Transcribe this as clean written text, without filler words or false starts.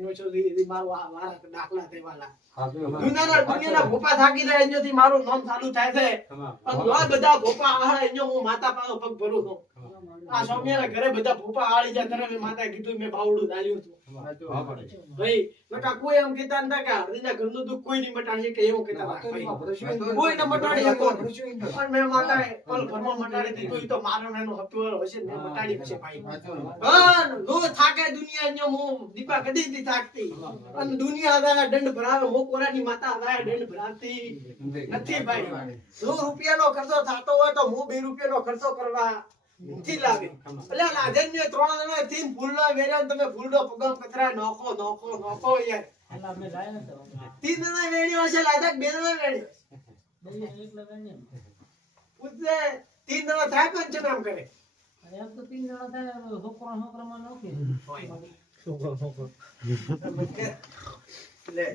નો છો દી મારો આ વારા દાખલા દેવાલા દુનિયાના ભોપા થાકી જાય એનોથી મારું નામ ચાલુ થાય છે અને આ બધા ભોપા આળે એનો હું માતા પાસો પગ ભરું છું આ સ્વામિયાના ઘરે બધા ભોપા આળી જાય ત્યારે મેં માતા કીધું મેં બાવડું ડાલ્યું હતું ભાઈ નકા કોઈ એમ કહેતા નતા કે હરદીના ઘરનું દુઃખ કોઈ નહીં મટાડી કે એવું કહેતા કોઈ ન મટાડી શકો પણ મેં માતાએ પલ ઘરમાં મટાડી દીધું ઈ તો મારો એનો હપ્તો હશે ને મટાડી હશે ભાઈ પણ નો થાકે દુનિયા હું દીપા કદી નથી થાકતી અને દુનિયા દાડા દંડ ભરાવે મોકોરાની માતા દાડા દંડ ભરાતી નથી ભાઈ 100 રૂપિયાનો ખર્ચો થતો હોય તો હું 2 રૂપિયાનો ખર્ચો કરવા નથી લાગે એટલે લાજન ને 3 જણા તીન ફૂલના વેર્યા તમે ફૂલનો પગમ કચરા નોખો યાર અલા મે લાય ન તો 3 જણા વેણ્યો છે લાજક 2 જણા વેણ્યો એકલા વેણ્યો પૂછે 3 જણા થાય પણ છે એમ કરે એક તો 3 જણા થાય છોકરામાં નોખી છોકરો લે